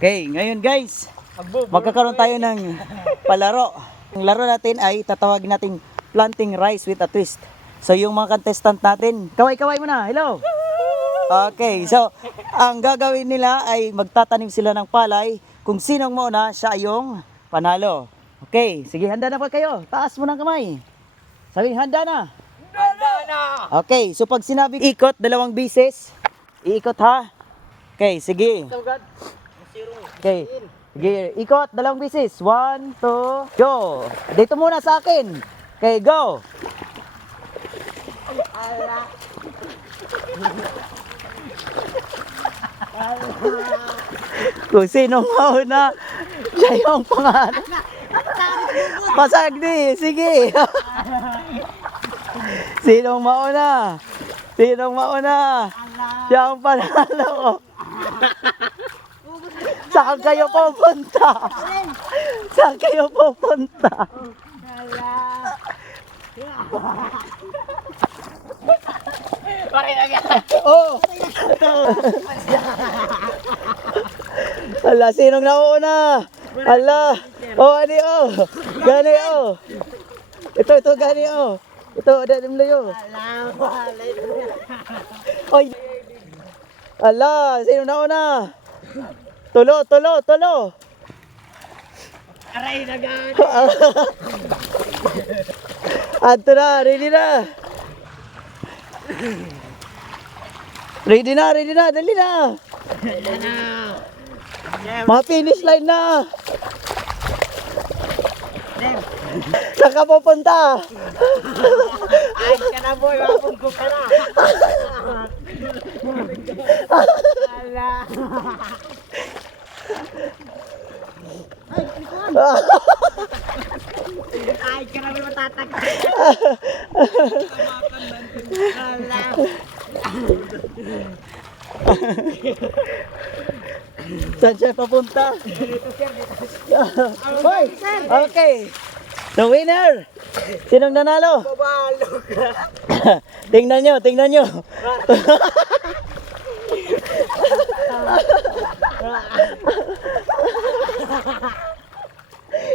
Okay, ngayon guys, magkakaroon tayo ng palaro. Ang laro natin ay tatawagin nating planting rice with a twist. So yung mga contestant natin, kaway-kaway muna, hello! Okay, so ang gagawin nila ay magtatanim sila ng palay. Kung sinong mauna, siya yung panalo. Okay, sige, handa na pa kayo. Taas mo ng kamay. Sabi, handa na. Handa na! Okay, so pag sinabi ikot, 2 bisis. Iikot ha. Okay, sige. Okay, sige, ikot, 2 bisis. 1, 2, go. Dito muna sa akin. Okay, go. Kung sinong mauna, siya yung pangalan. Pasagdi, sige. Sinong mauna? Sinong mauna? Siya ang panalo. Saan kayo pupunta? Saan kayo pupunta? Oh! Ala, sinong nauna? Ala! Oh, ani oh! Gani oh! Ito, gani oh! Ito, dalim layo. Oy! Ala, sinong nauna? Tulo! Aray na gani! Ato na, ready na! Ready na, dali na! Handa na! Mga finish line na! Saan ka pupunta? Ay ka na boy, mapungko ka na! Ala! Ay ka na may matatag! Ala! Saan siya papunta? Hoy! Okay! The winner! Sinong nanalo? Babalo ka! Tingnan nyo!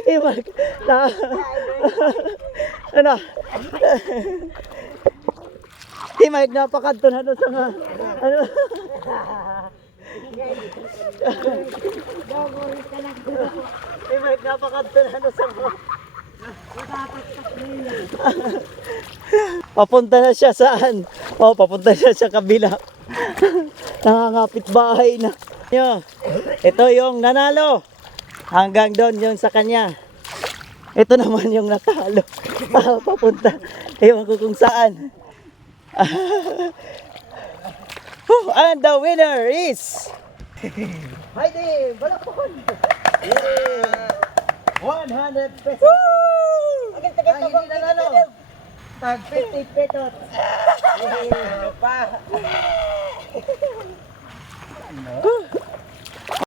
Imag, ano? Imag, napakanto na doon sa mga, ano? Imag, napakanto na doon sa mga, papunta na siya saan? Oh, papunta siya sa kabila. Nangangapit bahay na. Ito yung nanalo. Hanggang doon yung sa kanya. Ito naman yung natalo. Papunta. Ewan ko kung saan. And the winner is Heidi Balapon. 100 pesos. Ang hindi nanalo. Tag 50 pesos. Pa.